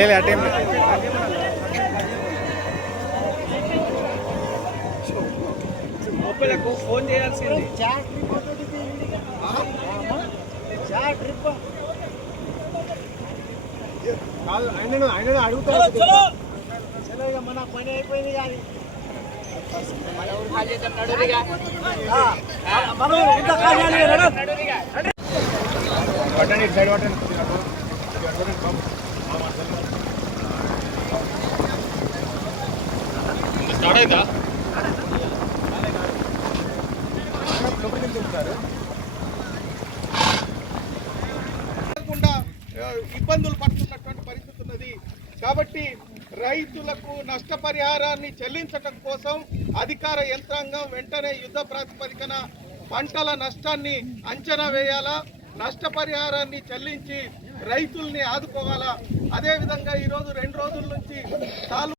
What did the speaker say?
లేదు ఆ time phone చేయాల్సింది ఆయన అడుగుతారు మన పని అయిపోయింది కానీ పట్టండి సైడ్ పట్టండి స్టార్ట్ అయిందా ఇబ్బందులు పడుతున్నటువంటి పరిస్థితి ఉన్నది. కాబట్టి రైతులకు నష్టపరిహారాన్ని చెల్లించడం కోసం అధికార యంత్రాంగం వెంటనే యుద్ధ ప్రాతిపదికన పంటల నష్టాన్ని అంచనా వేయాలా, నష్టపరిహారాన్ని చెల్లించి రైతుల్ని ఆదుకోవాలా. అదేవిధంగా ఈరోజు 2 రోజుల నుంచి